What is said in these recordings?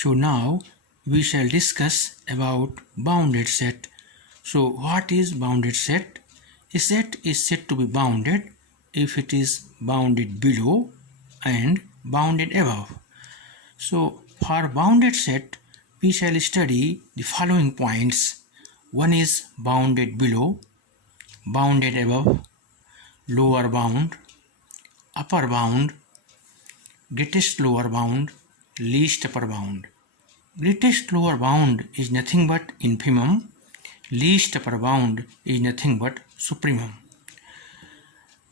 So now we shall discuss about bounded set. So what is bounded set? A set is said to be bounded if it is bounded below and bounded above. So for bounded set, we shall study the following points. One is bounded below, bounded above, lower bound, upper bound, greatest lower bound, least upper bound. Greatest lower bound is nothing but infimum, least upper bound is nothing but supremum.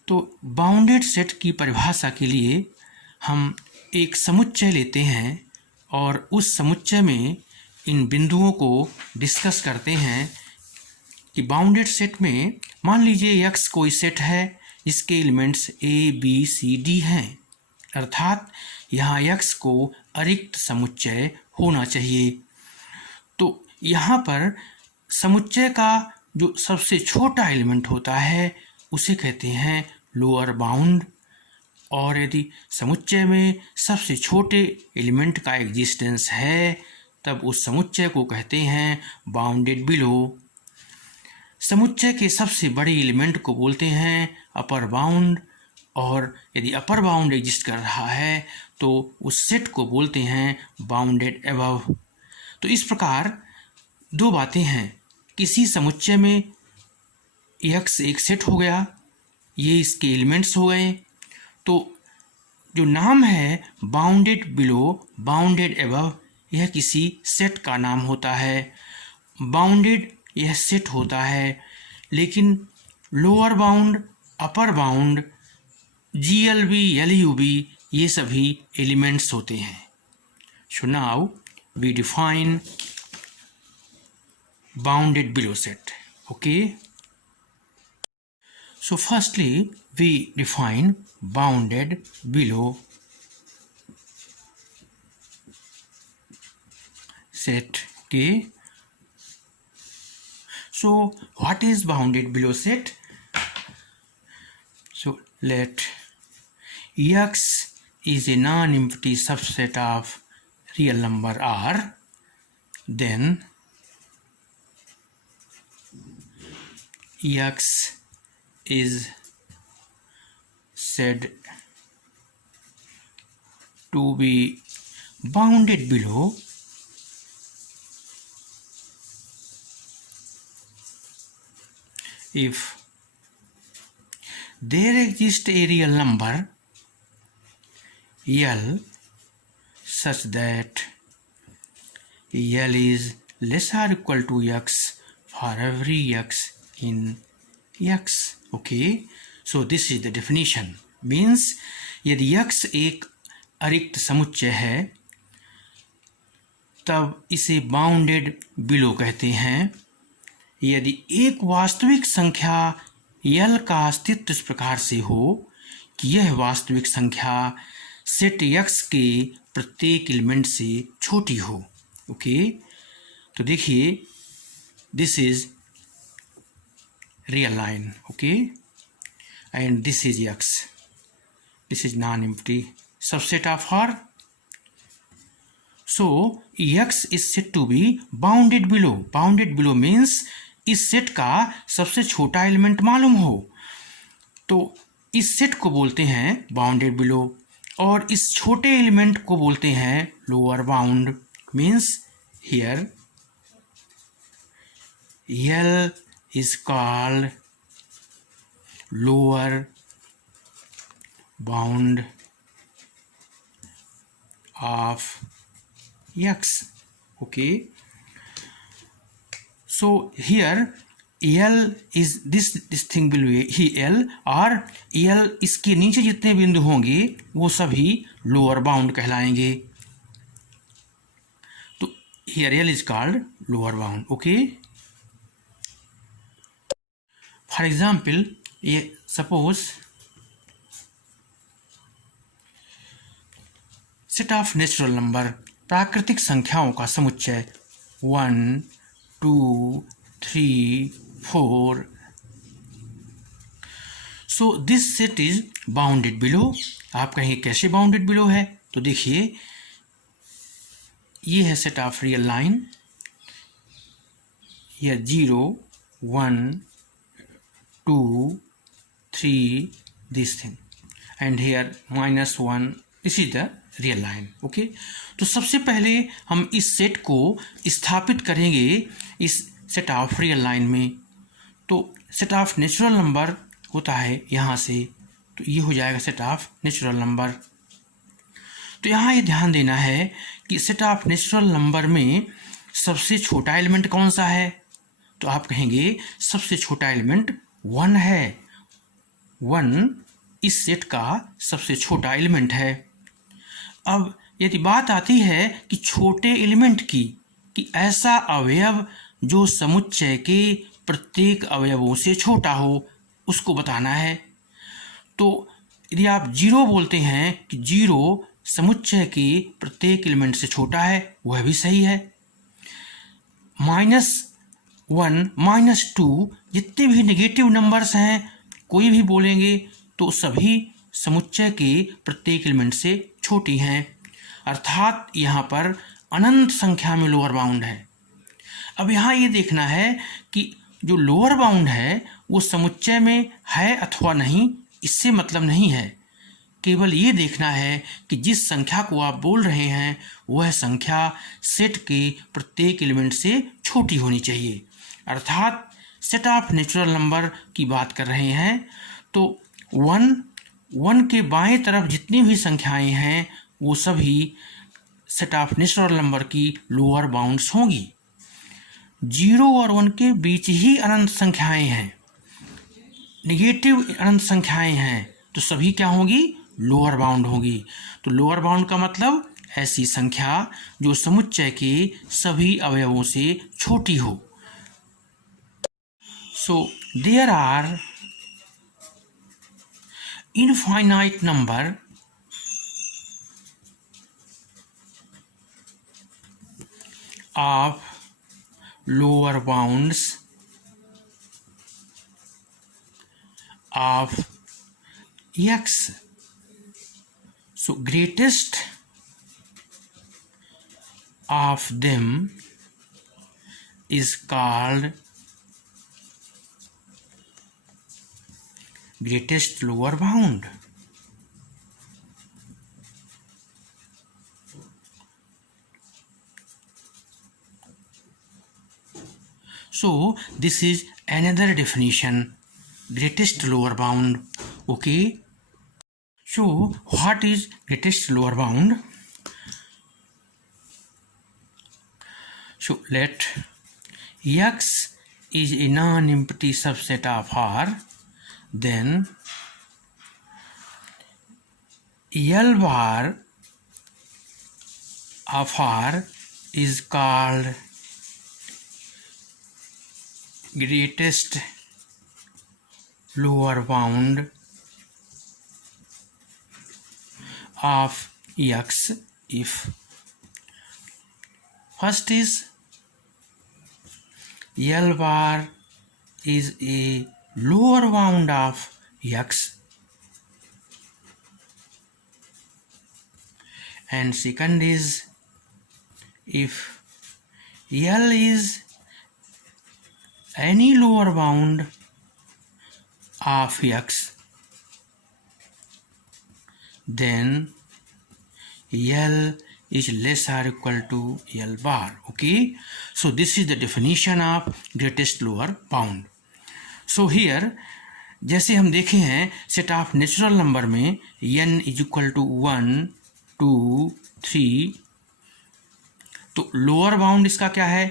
तो bounded set की परिभाषा के लिए हम एक समुच्चय लेते हैं और उस समुच्चय में इन बिंदुओं को डिस्कस करते हैं कि बाउंडेड सेट में मान लीजिए x कोई सेट है जिसके elements a, b, c, d हैं, अर्थात यहाँ x को अरिक्त समुच्चय होना चाहिए। तो यहाँ पर समुच्चय का जो सबसे छोटा एलिमेंट होता है उसे कहते हैं लोअर बाउंड, और यदि समुच्चय में सबसे छोटे एलिमेंट का एग्जिस्टेंस है तब उस समुच्चय को कहते हैं बाउंडेड बिलो। समुच्चय के सबसे बड़े एलिमेंट को बोलते हैं अपर बाउंड, और यदि अपर बाउंड एग्जिस्ट कर रहा है तो उस सेट को बोलते हैं बाउंडेड अबव। तो इस प्रकार दो बातें हैं, किसी समुच्चय में x एक सेट हो गया, ये इसके एलिमेंट्स हो गए, तो जो नाम है बाउंडेड बिलो, बाउंडेड अबव, यह किसी सेट का नाम होता है। बाउंडेड यह सेट होता है, लेकिन lower bound, upper bound, GLB, LUB ये सभी एलिमेंट्स होते हैं। So now we define bounded below set. Okay, so firstly we define bounded below set. Okay, so what is bounded below set? So let x is a non-empty subset of real number R, then x is said to be bounded below if there exists a real number L such that L is less or equal to x for every x in x. Okay, so this is the definition. Means यदि x एक अरिक्त समुच्चय है तब इसे bounded below कहते हैं। यदि एक वास्तविक संख्या L का अस्तित्व इस प्रकार से हो कि यह वास्तविक संख्या सेट x के प्रत्येक एलिमेंट से छोटी हो। ओके, तो देखिए this is real line, okay, and this is x, this is non-empty subset of R. So x is said to be bounded below. Bounded below means इस सेट का सबसे छोटा एलिमेंट मालूम हो तो इस सेट को बोलते हैं बाउंडेड बिलो, और इस छोटे एलिमेंट को बोलते हैं lower bound. Means here L is called lower bound of x. Okay, so here L is this thing will be L, और L इसके नीचे जितने बिंदु होंगे वो सभी लोअर बाउंड कहलाएंगे। तो here L is called lower bound. Okay, for example ये suppose set of natural number, प्राकृतिक संख्याओं का समुच्चय 1, 2, 3, 4. So this set is bounded below. आप कहेंगे कैसे बाउंडेड बिलो है, तो देखिए ये है सेट ऑफ रियल लाइन, यह 0 1 2 3 this thing and here -1, this is the real line. Okay, तो सबसे पहले हम इस सेट को स्थापित करेंगे इस सेट ऑफ रियल लाइन में। तो सेट ऑफ नेचुरल नंबर होता है यहाँ से, तो ये हो जाएगा सेट ऑफ नेचुरल नंबर। तो यहाँ ये ध्यान देना है कि सेट ऑफ नेचुरल नंबर में सबसे छोटा एलिमेंट कौन सा है, तो आप कहेंगे सबसे छोटा एलिमेंट 1 है। 1 इस सेट का सबसे छोटा एलिमेंट है। अब यदि बात आती है कि छोटे एलिमेंट की, कि ऐसा अवयव जो समुच्चय के प्रत्येक अवयवों से छोटा हो, उसको बताना है। तो यदि आप 0 बोलते हैं कि 0 समुच्चय के प्रत्येक एलिमेंट से छोटा है, वह भी सही है। -1 -2 जितने भी नेगेटिव नंबर्स हैं, कोई भी बोलेंगे तो सभी समुच्चय के प्रत्येक एलिमेंट से छोटी हैं, अर्थात यहाँ पर अनंत संख्या में लोअर बाउंड है। अब यहाँ ये देखना है कि जो लोअर बाउंड है वो समुच्चय में है अथवा नहीं, इससे मतलब नहीं है। केवल ये देखना है कि जिस संख्या को आप बोल रहे हैं वह संख्या सेट के प्रत्येक एलिमेंट से छोटी होनी चाहिए, अर्थात सेट ऑफ नेचुरल नंबर की बात कर रहे हैं। तो 1 के बाएं तरफ जितनी भी संख्याएं हैं वो सभी सेट ऑफ नेचुरल नंबर की लोअर बाउंड्स होंगी। 0 और 1 के बीच ही अनंत संख्याएं हैं, नेगेटिव अनंत संख्याएं हैं, तो सभी क्या होंगी, लोअर बाउंड होगी। तो लोअर बाउंड का मतलब ऐसी संख्या जो समुच्चय के सभी अवयवों से छोटी हो। So there are infinite number of lower bounds of x. So greatest of them is called greatest lower bound. So this is another definition, greatest lower bound. Okay, so what is greatest lower bound? So let x is a non-empty subset of R, then L bar of R is called greatest lower bound of x if first is L bar is a lower bound of x and second is if L is any lower bound of x, then L is less or equal to L bar. Okay, so this is the definition of greatest lower bound. So here जैसे हम देखे हैं set of natural number में n is equal to 1 2 3, तो lower bound इसका क्या है,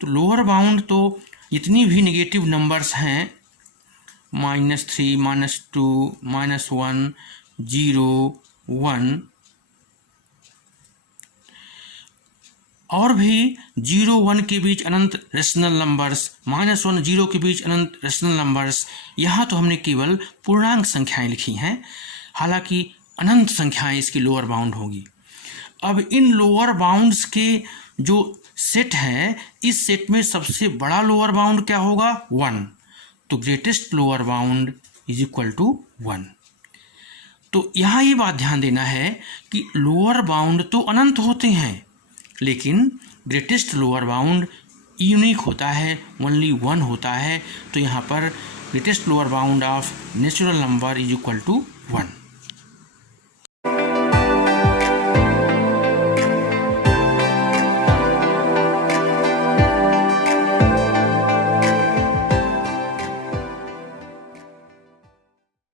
तो लोअर बाउंड तो जितनी भी नेगेटिव नंबर्स हैं -3 -2 -1 0 1 और भी 0 1 के बीच अनंत रेशनल नंबर्स, -1 0 के बीच अनंत रेशनल नंबर्स, यहाँ तो हमने केवल पूर्णांक संख्याएं लिखी हैं, हालांकि अनंत संख्याएं इसकी लोअर बाउंड होगी। अब इन लोअर बाउंड्स के जो सेट है, इस सेट में सबसे बड़ा लोअर बाउंड क्या होगा, 1, तो greatest lower bound is equal to 1। तो यहाँ ये बात ध्यान देना है कि लोअर बाउंड तो अनंत होते हैं, लेकिन ग्रेटेस्ट लोअर बाउंड यूनिक होता है, ओनली 1 होता है। तो यहाँ पर greatest lower bound of natural number is equal to 1।